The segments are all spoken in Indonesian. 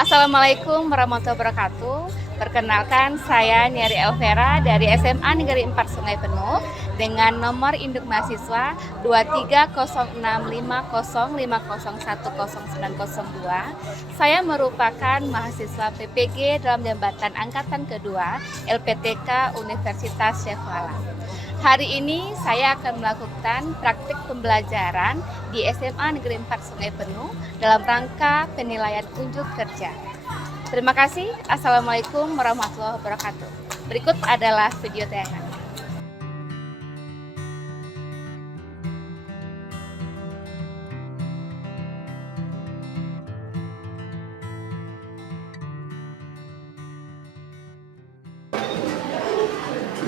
Assalamualaikum warahmatullahi wabarakatuh. Perkenalkan, saya Niari Elvera dari SMA Negeri 4 Sungai Penuh dengan nomor induk mahasiswa 2306505010902. Saya merupakan mahasiswa PPG dalam jabatan angkatan kedua LPTK Universitas Syekh Fa'ala. Hari ini saya akan melakukan praktik pembelajaran di SMA Negeri 4 Sungai Penuh dalam rangka penilaian unjuk kerja. Terima kasih. Assalamualaikum warahmatullahi wabarakatuh. Berikut adalah video tayangan.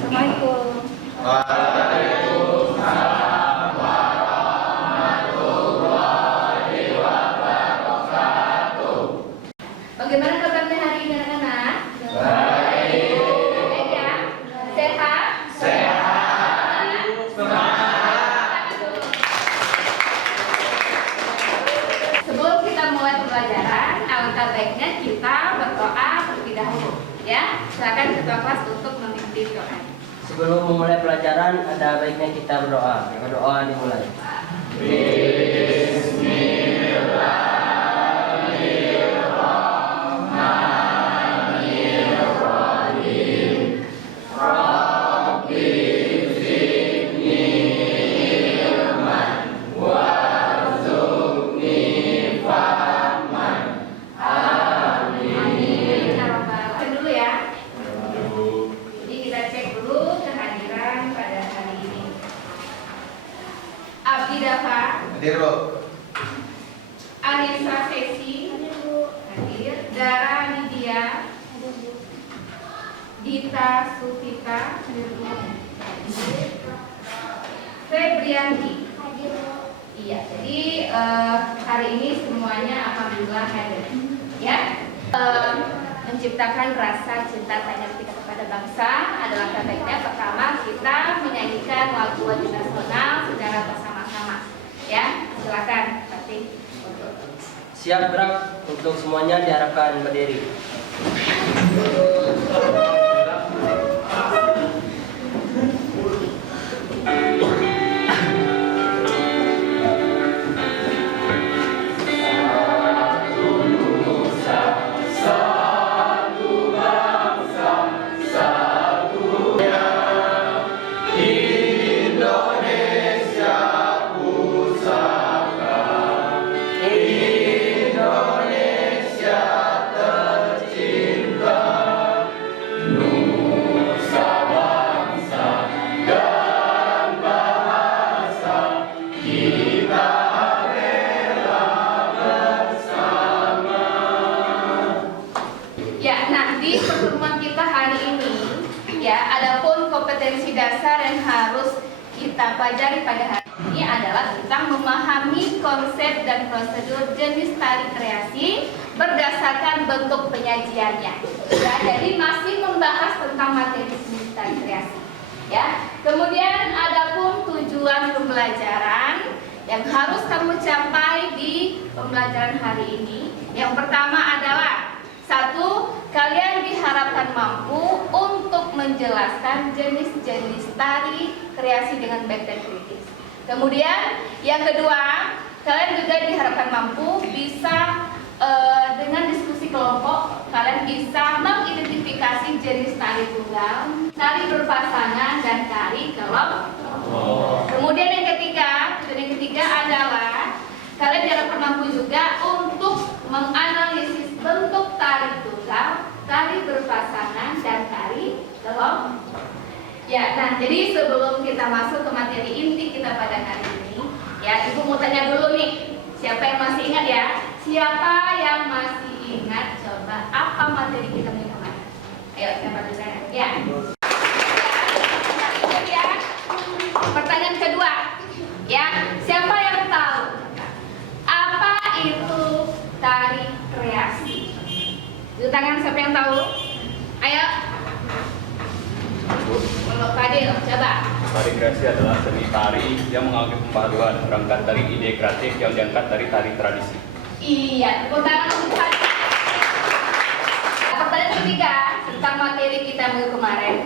Assalamualaikum. Bagaimana kabarnya hari ini anak-anak? Baik. Baik ya? Sehat? Sehat. Semangat. Sebelum kita mulai pembelajaran, alangkah baiknya kita berdoa terlebih dahulu. Ya, silakan ketua kelas untuk memimpin doa. Sebelum memulai pelajaran, ada baiknya kita berdoa. Berdoa dimulai. Hadir, Bu. Anissa Sesi hadir. Dara Lydia, Dita Sufita hadir. Febrianti iya, jadi hari ini semuanya alhamdulillah hadir ya. Menciptakan rasa cinta tanya kita kepada bangsa adalah baiknya pertama kita menyanyikan lagu nasional secara bersama-sama. Ya, silakan Fatih. Siap gerak untuk semuanya diharapkan berdiri. Di pertemuan kita hari ini ya, adapun kompetensi dasar yang harus kita pelajari pada hari ini adalah kita memahami konsep dan prosedur jenis tari kreasi berdasarkan bentuk penyajiannya. Ya, jadi masih membahas tentang materi jenis tari kreasi. Ya, kemudian adapun tujuan pembelajaran yang harus kamu capai di pembelajaran hari ini, yang pertama adalah satu, kalian diharapkan mampu untuk menjelaskan jenis-jenis tari kreasi dengan baik dan kritis. Kemudian yang kedua, kalian juga diharapkan mampu bisa dengan diskusi kelompok, kalian bisa mengidentifikasi jenis tari tunggal, tari berpasangan, dan tari kelompok. Kemudian yang ketiga adalah kalian diharapkan mampu juga untuk menganalisis bentuk tari tunggal, tari berpasangan, dan tari kelompok. Ya, nah jadi sebelum kita masuk ke materi inti kita pada hari ini, ya Ibu mau tanya dulu nih, siapa yang masih ingat ya? Siapa yang masih ingat? Coba apa materi kita minggu kemarin? Ayo, siapa dulu? Ya. Ya. Pertanyaan kedua, ya siapa yang tahu apa itu tari kreasi? Di tangan siapa yang tahu? Ayo. Fadil, coba. Tari kreasi adalah seni tari yang mengalami pembaharuan berangkat dari ide kreatif yang diangkat dari tari tradisi. Iya, tepuk tangan untuk Fadil. ketiga tentang materi kita minggu kemarin,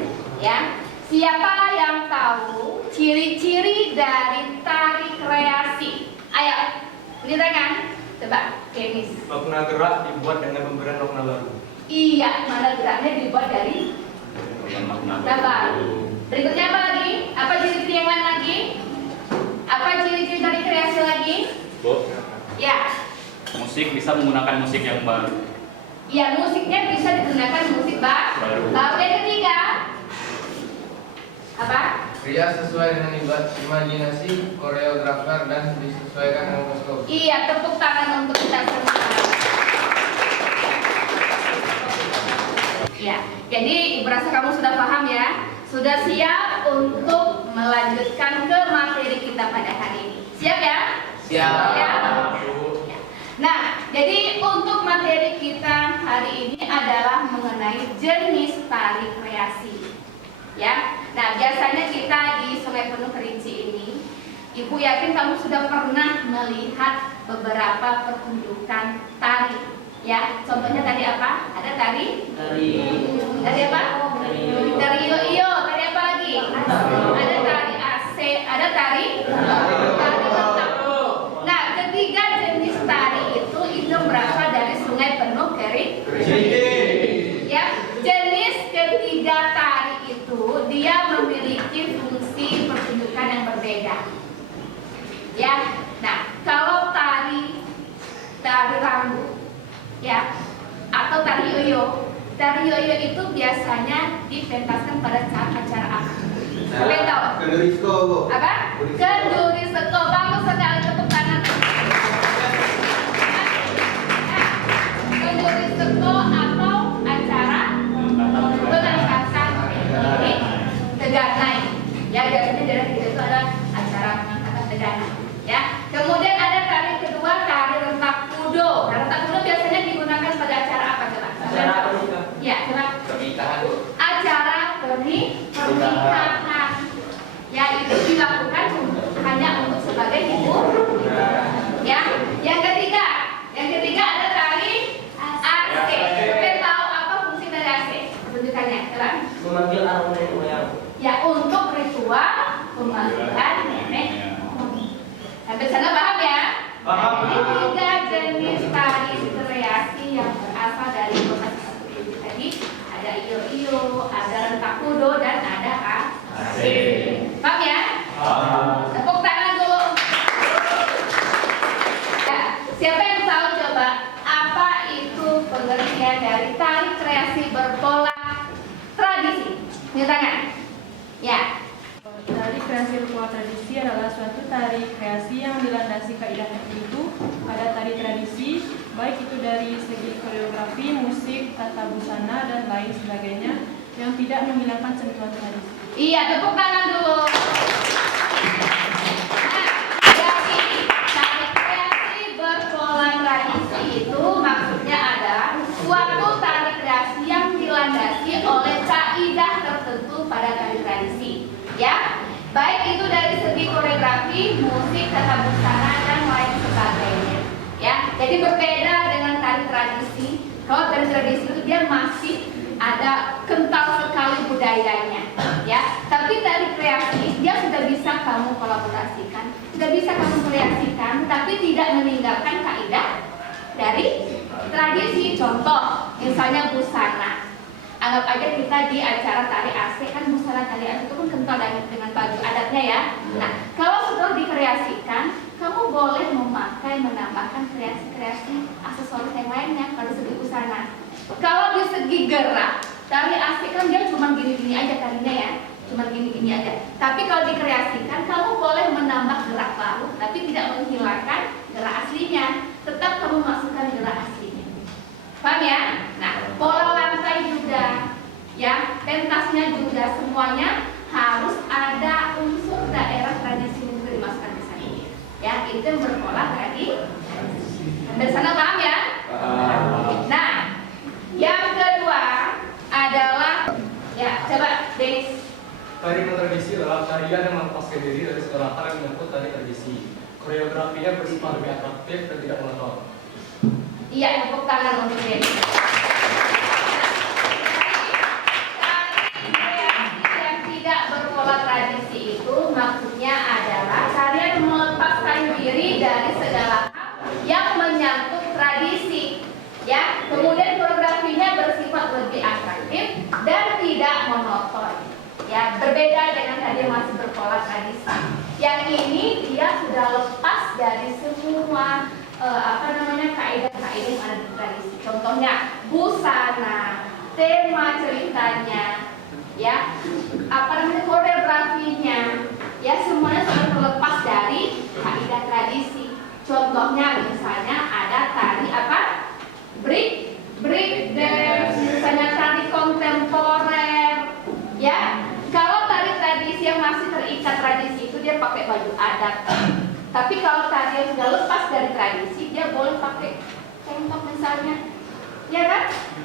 ya. Siapa yang tahu ciri-ciri dari tari kreasi? Ayo, ini tangan. Coba, Denis. Makna gerak dibuat dengan pemberian makna baru. Iya, mana geraknya dibuat dari sabar. Berikutnya apa lagi? Apa ciri-ciri yang lain lagi? Apa ciri-ciri dari kreasi lagi? Bu, Ya, musik bisa menggunakan musik yang baru. ya musiknya bisa digunakan musik baru. Lalu yang ketiga, apa? Pria sesuai dengan imajinasi koreografer dan disesuaikan dengan kostum. Iya, tepuk tangan untuk kita semua. Ya, jadi berasa kamu sudah paham ya, sudah siap untuk melanjutkan ke materi kita pada hari ini. Siap ya? Siap. Ya. Nah, jadi untuk materi kita hari ini adalah mengenai jenis tari kreasi. Ya, nah biasanya kita di Sungai Penuh Kerinci ini, Ibu yakin kamu sudah pernah melihat beberapa pertunjukan tari. Ya, contohnya tadi apa? Ada tari? Tari apa? Tari iyo-iyo. Tari apa lagi? Ada tari AC. Ada tari? Tari letak. Nah, ketiga jenis tari itu berasal dari Sungai Penuh Kerinci. Ya, jenis ketiga tari itu dia memiliki fungsi pertunjukan yang berbeda. Ya, nah kalau tari rambut, ya, atau tari yoyo itu biasanya dipentaskan pada saat acara apa? Siapa yang tahu? Kendurisko, Bu. Apa? Kendurisko. Bagus sekali, tepuk tangan. Kendurisko atau acara pengangkatan teganai. Ya, biasanya dari itu ada acara pengangkatan teganai. Ya. Kemudian ada tari kedua, tari rentak kudo. Nah, rentak kudo biasanya digunakan pada acara apa coba? Acara apa sih, Kak? Ya, coba. Pernikahan, Bu. Acara pernikahan. Ya, itu dilakukan hanya untuk sebagai hiburan. Ya, yang ketiga ada tari AC. Kalian tahu apa fungsi dari AC? Pertunjukannya, coba. Memanggil arwah nenek moyang. Ya, untuk ritual pemanggilan nenek. Sampai sana paham ya? Paham. Ini tiga jenis tari kreasi yang berasal dari kota itu tadi. Ada iyo-iyo, ada rentak kudo, dan ada AC. Paham ya? Tepuk tangan dulu. Ya, siapa yang tahu coba apa itu pengertian dari tari kreasi berpola tradisi? Ini tangan. Ya. Tari kreasi berpola tradisi adalah suatu tari kreasi yang dilandasi kaidah tertentu pada tari tradisi, baik itu dari segi koreografi, musik, tata busana, dan lain sebagainya, yang tidak menghilangkan sentuhan tradisi. Iya, tepuk tangan dulu. Nah, jadi tari kreasi berpola tradisi itu maksudnya adalah suatu tari kreasi yang dilandasi oleh kaidah tertentu pada tari tradisi. Ya, baik itu dari segi koreografi, musik, tata busana, dan lain sebagainya. Ya, jadi berbeda dengan tari tradisi. Kalau tari tradisi itu dia masih ada kental sekali budayanya, ya. Tapi tari kreasi dia sudah bisa kamu kolaborasikan, sudah bisa kamu kreasikan, tapi tidak meninggalkan kaidah dari tradisi. Contoh, misalnya busana. Anggap aja kita di acara tari AC, kan busana tari AC itu kan kental dengan baju adatnya ya. Nah, kalau sudah dikreasikan, kamu boleh menambahkan kreasi-kreasi aksesoris yang lainnya pada segi busana. Kalau di segi gerak, tari AC kan dia cuma gini-gini aja tarinya ya, cuma gini-gini aja. Tapi kalau dikreasikan, kamu boleh menambah gerak baru, tapi tidak menghilangkan gerak aslinya. Tetap kamu masukkan gerak aslinya. Paham ya? Nah, pola lantai juga, ya, pentasnya juga, semuanya harus ada unsur daerah tradisi yang dimasukkan di sana. Ya, itu yang berpola tadi. Dari sana paham ya? Nah, yang kedua adalah, ya, coba Denis. Tari tradisi adalah tarian yang melepaskan diri dari segala hal yang menyangkut tari tradisi. Koreografinya bersifat lebih atraktif dan tidak monoton. Iya, tepuk tangan untuk Denis. maksudnya adalah kalian melepaskan diri dari segala hal yang menyangkut tradisi, ya. Kemudian koreografinya bersifat lebih atraktif dan tidak monoton, ya. Berbeda dengan tadi yang masih berpola tradisi. Yang ini dia sudah lepas dari semua kaidah-kaidah yang ada di tradisi. Contohnya busana, tema ceritanya, ya, koreografinya, ya, semuanya sudah terlepas dari kaidah tradisi. Contohnya misalnya ada tari break dance, misalnya tari kontemporer, ya. Kalau tari tradisi yang masih terikat tradisi itu dia pakai baju adat. Tapi kalau tari yang sudah lepas dari tradisi, dia boleh pakai cengkok misalnya, ya kan?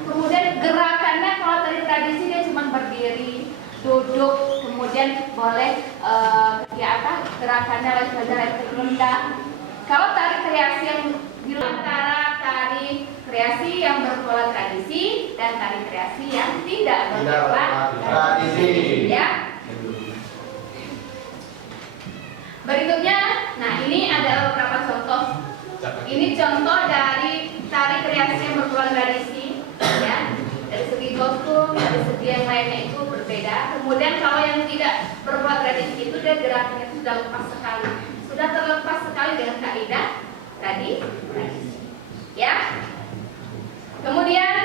Kemudian gerakannya kalau tari tradisi dia cuma berdiri, duduk, kemudian boleh gerakannya lebih rendah. Kalau tari kreasi yang di antara tari kreasi yang berpola tradisi dan tari kreasi yang tidak berpola tradisi, ya. Berikutnya, nah ini ada beberapa contoh. Ini contoh dari tari kreasi yang berpola tradisi, ya. Dari segi kostum, dari segi yang lainnya itu berbeda. Kemudian kalau yang tidak berpola tradisi itu dia gerakannya sudah lepas sekali, sudah terlepas sekali dengan kaidah tradisi, ya. Kemudian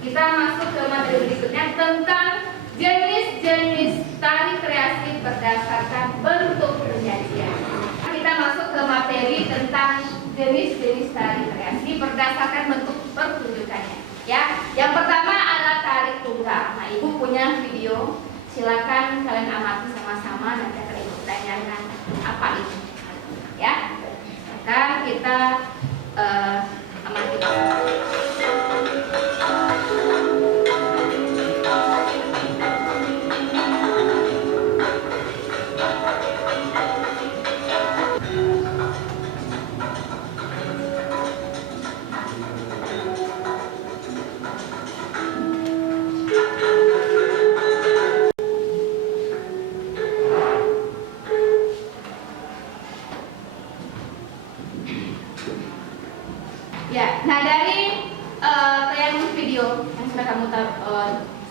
kita masuk ke materi berikutnya tentang jenis-jenis tari kreasi berdasarkan bentuk penyajian. Kita masuk ke materi tentang jenis-jenis tari kreasi berdasarkan bentuk pertunjukannya. Ya, yang pertama adalah tari tunggal. Nah, ibu punya video, silakan kalian amati sama-sama nanti akan ibu tanyakan apa itu. Ya, maka kita amati. Ya, nah dari tayangan video yang sudah kamu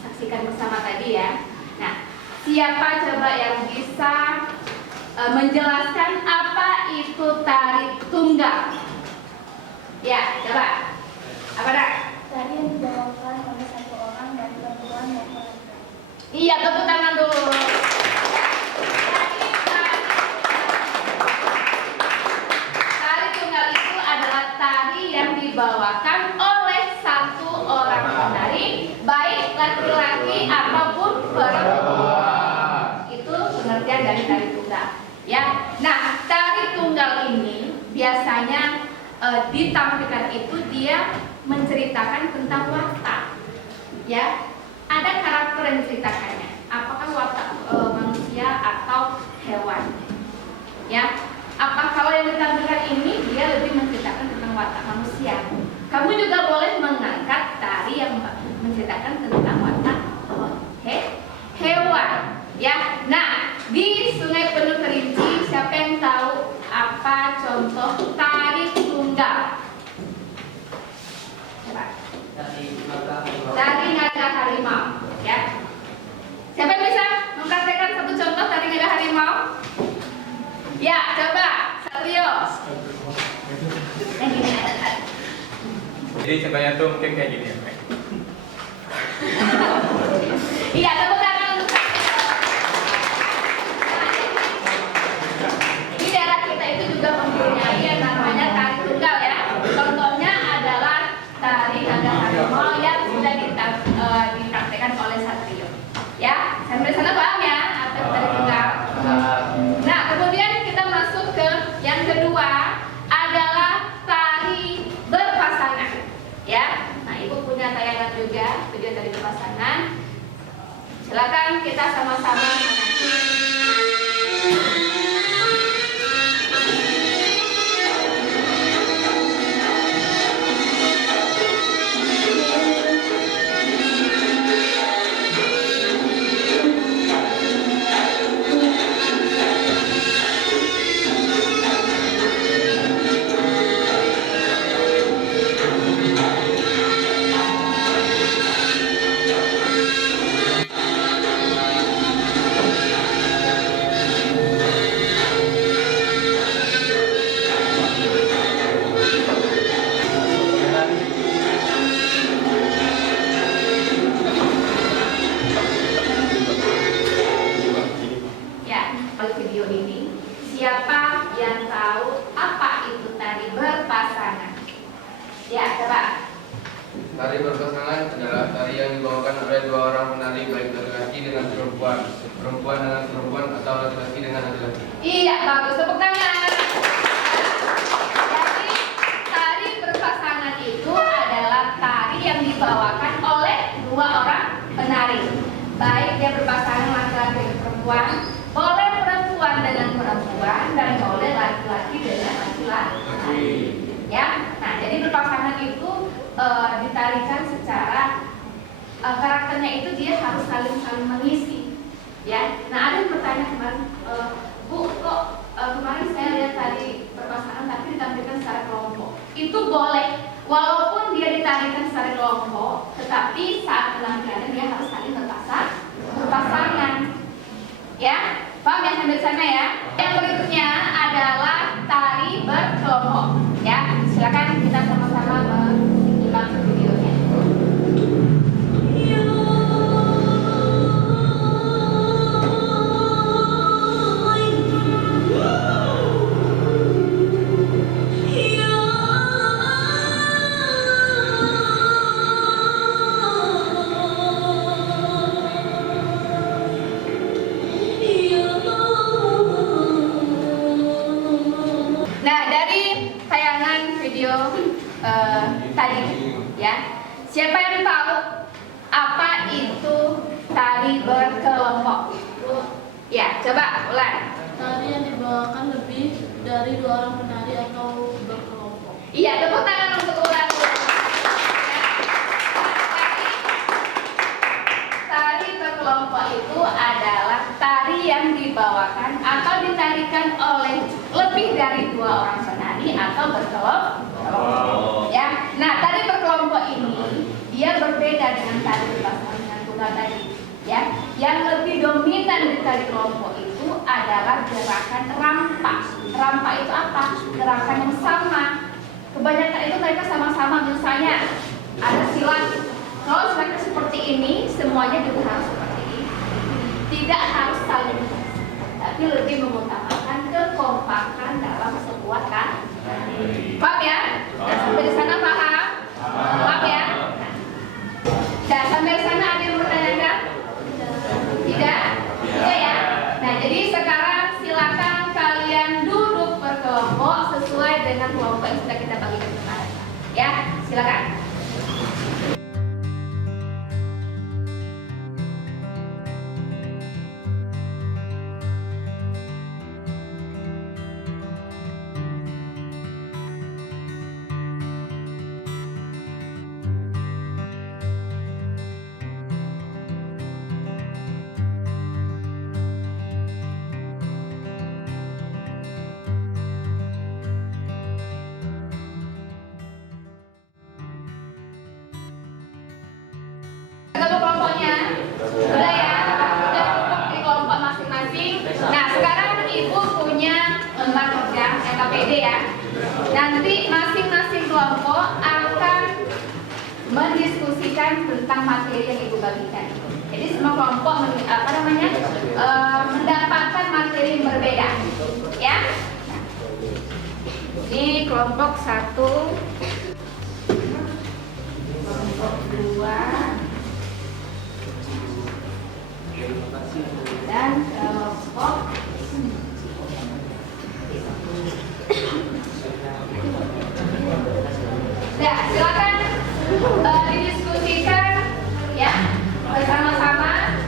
saksikan bersama tadi ya. Nah, siapa coba yang bisa menjelaskan apa itu tari tunggal? Ya, coba. Apa dah? Tari yang dibawakan oleh satu orang dan perempuan yang melengkapi. Iya, tepuk tangan dulu. Tari tunggal itu adalah tari yang dibawakan oleh satu orang penari, baik laki-laki ataupun perempuan. Itu pengertian dari tari tunggal. Ya, nah tari tunggal ini biasanya ditampilkan itu dia menceritakan tentang watak. Ya, ada karakter yang diceritakannya. Apakah watak manusia atau hewan? Ya, apa kalau yang ditampilkan ini dia lebih menceritakan tentang watak manusia. Kamu juga boleh mengangkat tari yang menceritakan tentang watak hewan. Ya, nah di Sungai Penuh Kerinci siapa yang tahu apa contoh tari tunggal? Coba. Tari naga harimau, ya. Siapa yang bisa mempraktekkan satu contoh tari naga harimau? Ya, coba, Satrio. Jadi contohnya tuh mungkin kayak gini ya, Mek. Iya, tepuk tangan untuk di daerah kita itu juga mempunyai yang namanya tari tunggal ya. Contohnya adalah tari naga harimau yang sudah dipraktekkan oleh Satrio. Ya, sampai sana paham ya apa itu tari tunggal? Nah, kemudian kita masuk ke yang kedua adalah tari berpasangan. Ya, nah ibu punya tayangan juga video tari berpasangan. Silakan kita sama-sama menonton. Tari berpasangan adalah tari yang dibawakan oleh dua orang penari, baik laki-laki dengan perempuan, perempuan dengan perempuan, atau laki-laki dengan laki-laki. Iya, bagus. Tepuk tangan. Jadi, tari berpasangan itu adalah tari yang dibawakan oleh dua orang penari. Baik dia berpasangan laki-laki dengan perempuan, boleh perempuan dengan perempuan, dan boleh laki-laki dengan laki-laki. Ya, nah jadi berpasangan itu ditarikan secara karakternya itu dia harus saling mengisi. Ya, nah ada yang bertanya kemarin, Bu, kok kemarin saya lihat tadi berpasangan tapi ditampilkan secara kelompok. Itu boleh, walaupun dia ditarikan secara kelompok, tetapi saat penampilan dia harus saling berpasangan. Ya, paham ya sambil sana ya. Yang berikutnya adalah tari berkelompok. Ya, silakan kita sama-sama menyimak videonya. Nah, dari tayangan video tadi, ya, siapa yang tahu apa itu tari berkelompok? Ya, coba ulang. Tari yang dibawakan lebih dari dua orang penari atau berkelompok. Iya, tepuk tangan untuk ulang. Tari berkelompok itu adalah tari yang dibawakan atau ditarikan oleh lebih dari dua orang penari atau berkelompok. Ya, nah tari berkelompok ini dia berbeda dengan tari berpasangan dengan tunggal tadi. Ya, yang lebih dominan di tari kelompok itu adalah gerakan rampak. Rampak itu apa? Gerakan yang sama. Kebanyakan itu mereka sama-sama, misalnya ada silat. Kalau mereka seperti ini, semuanya juga harus seperti ini. Tidak harus saling, tapi lebih mengutamakan kekompakan dalam sebuah tari. Paham ya? Nah, sampai di sana paham? Paham ya? Nah, sampai di sana ada yang bertanya? Tidak? Tidak ya? Nah, jadi sekarang silakan kalian duduk berkelompok sesuai dengan kelompok yang sudah kita bagikan kemarin. Ya, silakan. Ketemu kelompoknya? Sudah ya? Sudah kelompok di kelompok masing-masing. Nah, sekarang Ibu punya lembar kerja LKPD ya. Nanti masing-masing kelompok akan mendiskusikan tentang materi yang Ibu bagikan. Jadi semua kelompok mendapatkan materi yang berbeda. Ya? Ini kelompok 1, kelompok 2, dan kelompok ya, silakan didiskusikan ya bersama-sama.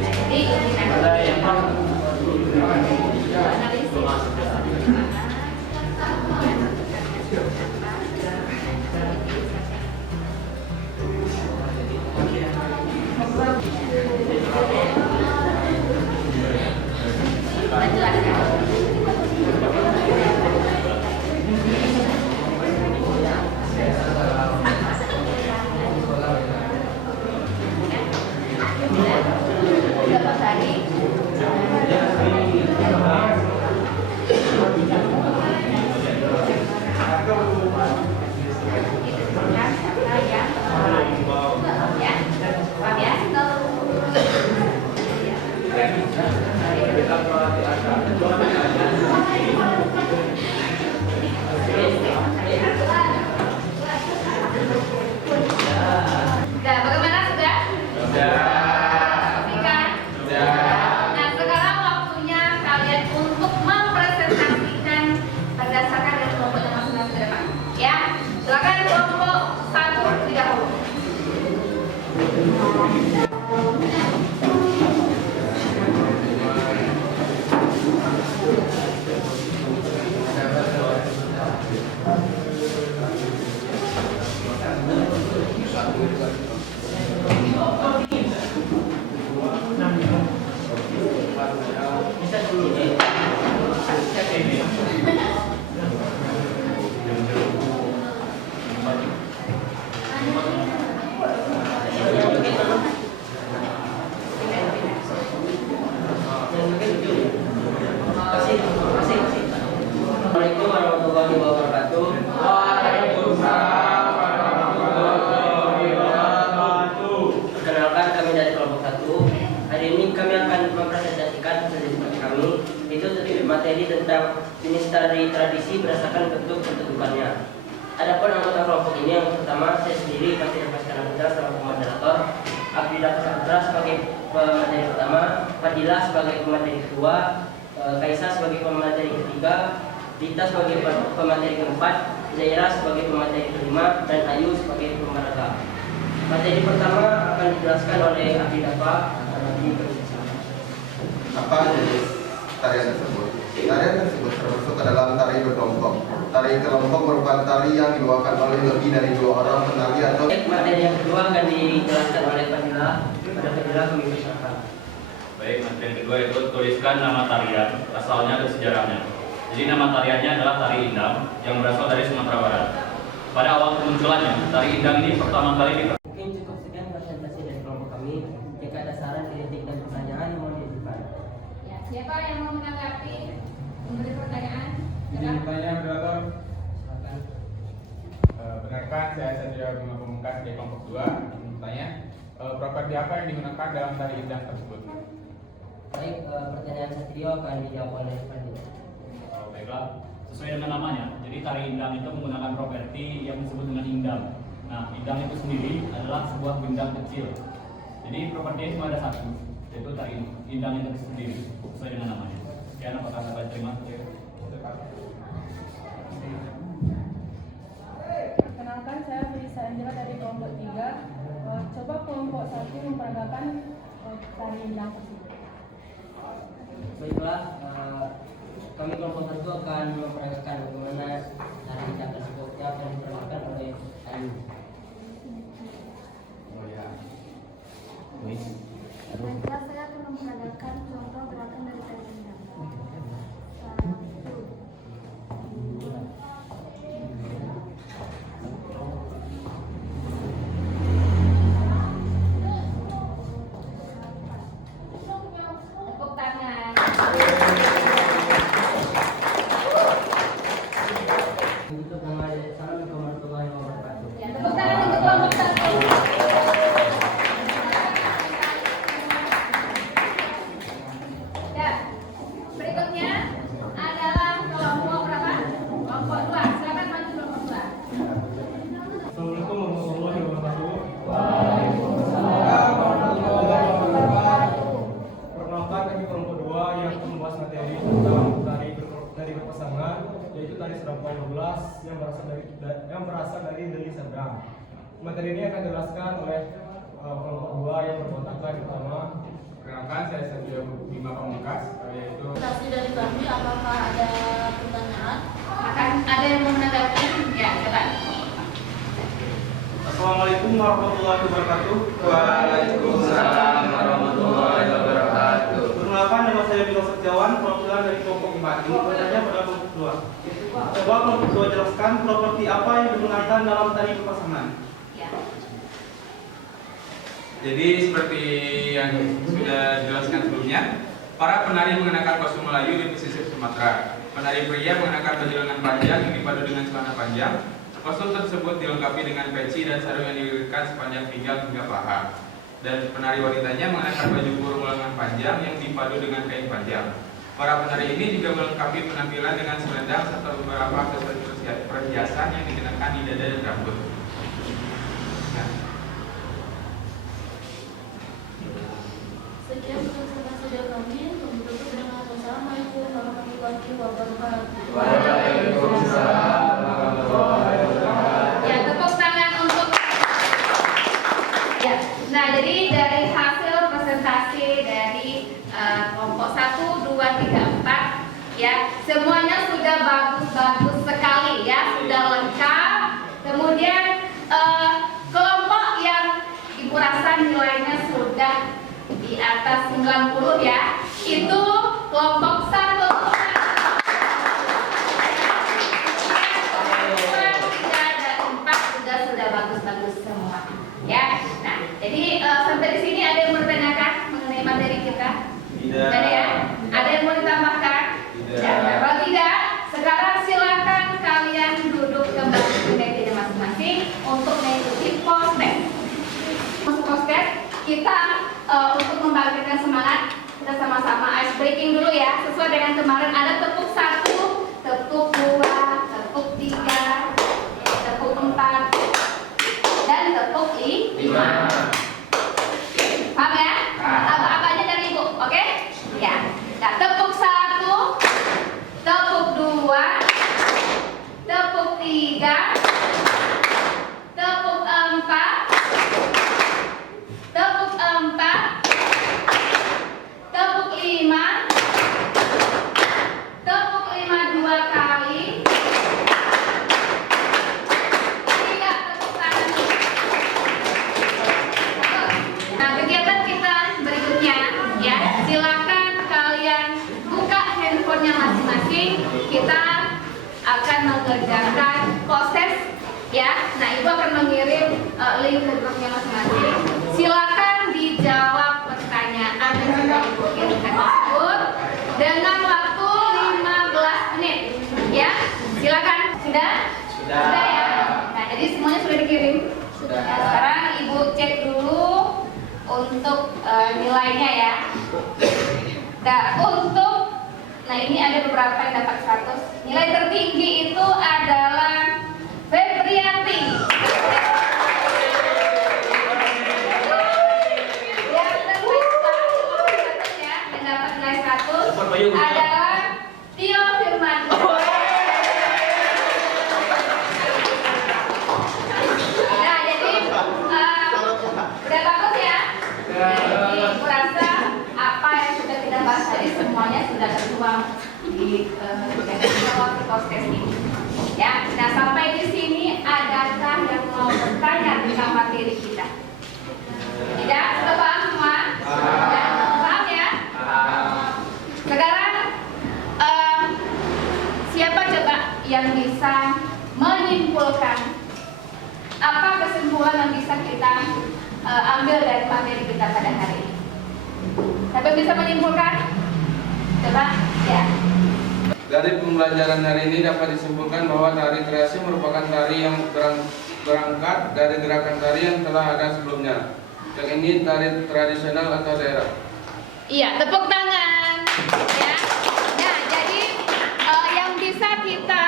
Jadi ini tradisi berdasarkan bentuk kedudukannya. Adapun anggota kelompok ini yang pertama saya sendiri Pasti Paskara Putra sebagai moderator, Abdillah Putra sebagai pemateri pertama, Fadila sebagai pemateri kedua, Kaisa sebagai pemateri ketiga, Dita sebagai pemateri keempat, Zaira sebagai pemateri kelima, dan Ayu sebagai pemeraga. Materi pertama akan dijelaskan oleh Abdillah Pak. Apa jenis tarian tersebut? Tarian tersebut termasuk ke dalam tari berkelompok. Tari kelompok merupakan tari yang dibawakan oleh lebih dari 2 orang penari atau. Materi yang kedua akan dijelaskan oleh Fadila. Pada Fadila kami persilakan. Baik, materi yang kedua itu tuliskan nama tarian, asalnya dan sejarahnya. Jadi nama tariannya adalah tari Indang yang berasal dari Sumatera Barat. Pada awal kemunculannya, tari Indang ini pertama kali Mungkin cukup sekian presentasi dari kelompok kami. Jika ada saran, kritik, dan pertanyaan mohon diajukan. Ya, siapa yang mau menanggapi memberi pertanyaan? Pertanyaan moderator. Silakan. Benarkah saya Satrio Bima Pamungkas dari kelompok 2 bertanya, properti apa yang digunakan dalam tari Indang tersebut? Baik, pertanyaan Satrio akan dijawab oleh Fadila. Baiklah, sesuai dengan namanya. Jadi tari Indang itu menggunakan properti yang disebut dengan indang. Nah, indang itu sendiri adalah sebuah gendang kecil. Jadi propertinya cuma ada satu, yaitu tari indang itu sendiri, sesuai dengan namanya. Sekian, apakah dapat terima? Perkenalkan, saya Felisa Angela dari kelompok 3. Coba kelompok 1 memperagakan tari Indang tersebut. Baiklah, kami kelompok 1 akan memperagakan bagaimana tari Indang tersebut yang akan diperagakan oleh Ayu. Baiklah, saya akan memperagakan contoh gerakan dari tari Indang. 1. Tepuk tangan. Untuk mengalir salam warahmatullahi wabarakatuh. Ya, tepuk tangan untuk kelompok 1. Ya, berikutnya adalah kelompok berapa? Kelompok 2. Silakan maju kelompok 2. Assalamualaikum warahmatullahi wabarakatuh. Perkenalkan, kami kelompok 2 yang akan membahas materi tentang tari berpasangan, yaitu tari serapah 12 yang berasal dari Deli Serdang. Materi ini akan dijelaskan oleh kelompok 2 yang berbontakan pertama. Perkenalkan, saya Satrio Bima Pamungkas, yaitu Presentasi dari kami, apakah ada pertanyaan? Akan ada yang mau menanggapi? Ya, coba. Assalamualaikum warahmatullahi wabarakatuh. Waalaikumsalam warahmatullahi wabarakatuh. Perkenalkan, nama saya Bima Setiawan, perwakilan dari kelompok 4. Ini bertanya pada kelompok 2. Coba kelompok 2 jelaskan properti apa yang digunakan dalam tari berpasangan. Ya. Jadi seperti yang sudah dijelaskan sebelumnya, para penari mengenakan kostum Melayu di pesisir Sumatera. Penari pria mengenakan baju lengan panjang yang dipadu dengan celana panjang. Kostum tersebut dilengkapi dengan peci dan sarung yang dililitkan sepanjang pinggang hingga paha. Dan penari wanitanya mengenakan baju kurung lengan panjang yang dipadu dengan kain panjang. Para penari ini juga melengkapi penampilan dengan selendang serta beberapa aksesoris perhiasan yang dikenakan di dada dan rambut. Nah, Sekian presentasi dari kami. Tutup dengan wassalamualaikum warahmatullahi wabarakatuh. Waalaikumsalam warahmatullahi wabarakatuh. Ya, tepuk tangan untuk. Ya, nah jadi dari hasil presentasi dari kelompok 1, 2, 3, 4 ya, semuanya sudah bagus-bagus sekali ya, sudah lengkap. Kemudian kelompok yang Ibu rasa nilainya sudah di atas 90 ya, itu kelompok 1. Sudah bagus-bagus semua ya. Nah, jadi sampai di sini ada yang mau ditanyakan mengenai materi kita? Tidak. Ada ya? Ada yang mau ditambahkan? Tidak. Nah, kalau tidak, sekarang silakan kalian duduk kembali di meja masing-masing untuk mengikuti post-test. Post-test kita untuk membangkitkan semangat, kita sama-sama ice breaking dulu ya. Sesuai dengan kemarin ada tepuk 1, tepuk 2, mengerjakan proses ya. Nah, Ibu akan mengirim link ke grupnya masing-masing. Silakan dijawab pertanyaan yang sudah Ibu kirimkan tersebut dengan waktu 15 menit ya. Silakan. Sudah ya. Nah, jadi semuanya sudah dikirim. Sudah. Ya, sekarang Ibu cek dulu untuk nilainya ya. Nah, ini ada beberapa yang dapat 100. Nilai tertinggi itu adalah Febrianti. Yang terbaik ya, yang dapat nilai 100 adalah Tio Firman. Nah, jadi udah bagus ya. Jadi aku rasa apa yang sudah kita bahas tadi semuanya sudah tertuang di podcast ini. Ya, nah sampai di sini adakah yang mau bertanya tentang materi kita? Tidak, sudah paham semua? Sudah paham ya? Sekarang siapa coba yang bisa menyimpulkan apa kesimpulan yang bisa kita ambil dari materi kita pada hari ini? Siapa bisa menyimpulkan? Coba, ya. Dari pembelajaran hari ini dapat disimpulkan bahwa tari kreasi merupakan tari yang berangkat dari gerakan tari yang telah ada sebelumnya. Yang ini tari tradisional atau daerah. Iya, tepuk tangan. Ya. Nah, jadi yang bisa kita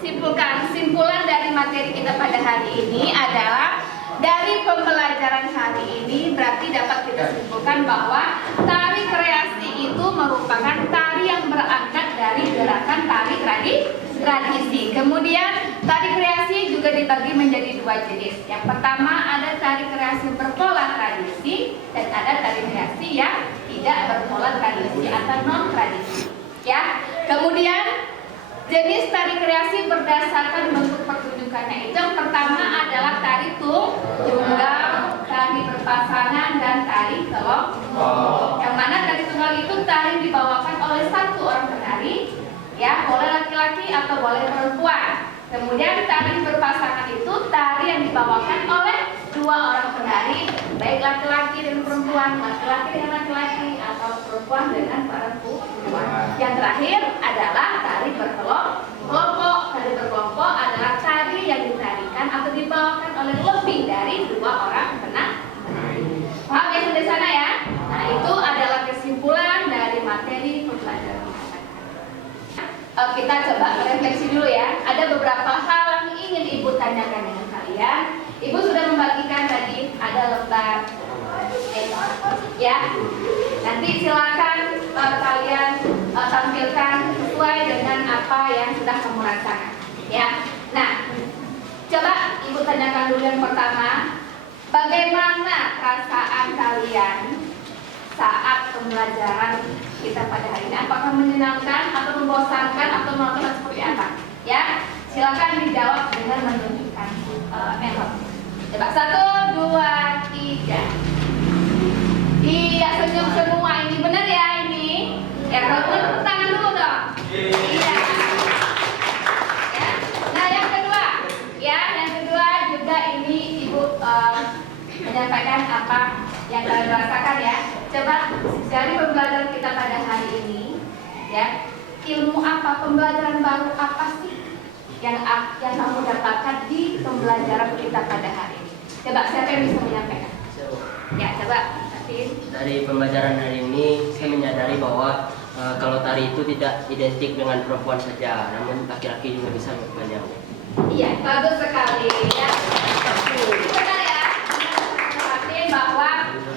simpulkan, simpulan dari materi kita pada hari ini adalah dari pembelajaran hari ini berarti dapat kita simpulkan bahwa tari kreasi itu merupakan tari yang berangkat dari gerakan tari tradisi. Kemudian tari kreasi juga dibagi menjadi dua jenis. Yang pertama ada tari kreasi berpola tradisi dan ada tari kreasi yang tidak berpola tradisi atau non tradisi. Ya. Kemudian jenis tari kreasi berdasarkan bentuk pertunjukannya itu yang pertama adalah tari tunggal, tari berpasangan dan tari kelompok. Yang mana tari tunggal itu tari dibawakan oleh satu orang penari, ya boleh laki-laki atau boleh perempuan. Kemudian tari berpasangan itu tari yang dibawakan oleh dua orang penari, baik laki-laki dan perempuan, laki-laki dengan laki-laki atau perempuan dengan perempuan. Yang terakhir adalah tari berkelompok. Tari berkelompok adalah tari yang ditarikan atau dibawakan oleh lebih dari dua orang penari. Paham ya sampai sana ya? Nah, itu adalah kesimpulan dari materi pembelajaran. Kita coba refleksi dulu ya. Ada beberapa hal yang ingin Ibu tanyakan dengan kalian. Ibu sudah membagikan tadi ada lembar ya. Nanti silakan kalian tampilkan sesuai dengan apa yang sudah kamu rasakan ya. Nah, coba Ibu tanyakan dulu yang pertama, bagaimana perasaan kalian saat pembelajaran kita pada hari ini? Apakah menyenangkan atau membosankan atau melakukan seperti apa? Ya, silakan dijawab dengan menunjukkan envelope. Coba 1, 2, 3. Iya, senyum semua ini benar ya ini. Ya, tepuk tangan dulu dong. Iya. Ya. Nah, yang kedua, ya, yang kedua juga ini Ibu menyampaikan apa yang kalian rasakan ya. Coba dari pembelajaran kita pada hari ini, ya, ilmu apa, pembelajaran baru apa sih yang kamu dapatkan di pembelajaran kita pada hari ini? Coba siapa yang bisa menyampaikan? Ya, coba. Dari pembelajaran hari ini saya menyadari bahwa kalau tari itu tidak identik dengan perempuan saja, namun laki-laki juga bisa melakukannya. Iya, bagus sekali ya. Benar ya. Berarti bahwa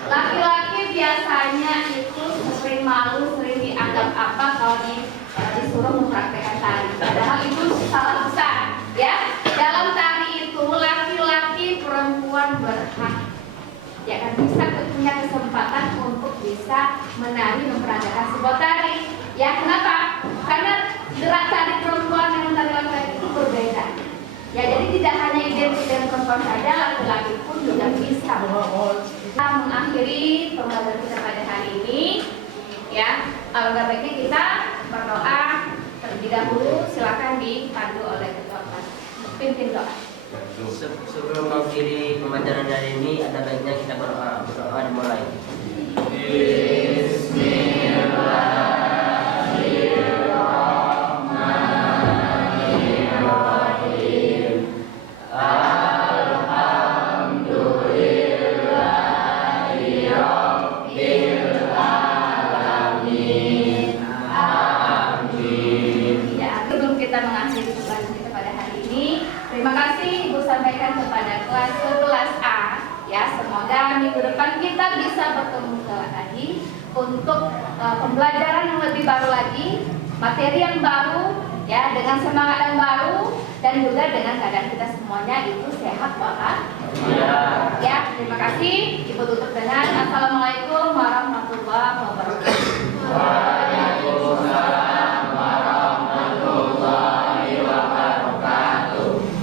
laki-laki biasanya itu sering malu, sering dianggap apa kalau disuruh mempraktekkan tari. Padahal itu salah besar ya. Dalam tari itu laki-laki perempuan berhak ya kan bisa punya kesempatan untuk bisa menari memperagakan sebuah tari. Ya, kenapa? Karena gerak tari perempuan dengan tari laki-laki itu berbeda. Ya, jadi tidak hanya identik dengan perempuan saja, laki-laki pun juga bisa. Kita mengakhiri pembelajaran kita pada hari ini. Ya, alangkah baiknya kita berdoa terlebih dahulu. Silakan dipandu oleh ketua pimpin doa. Sebelum mengakhiri pembelajaran hari ini, ada baiknya kita berdoa. Berdoa dimulai. Ya, sebelum kita mengakhiri pembelajaran kita pada hari ini, terima kasih Ibu sampaikan kepada kelas 11A. Ya, semoga minggu depan kita bisa bertemu lagi untuk pembelajaran yang lebih baru lagi, materi yang baru, ya, dengan semangat yang baru dan juga dengan keadaan kita semuanya itu sehat walafiat. Ya, terima kasih. Ibu tutup dengan Assalamualaikum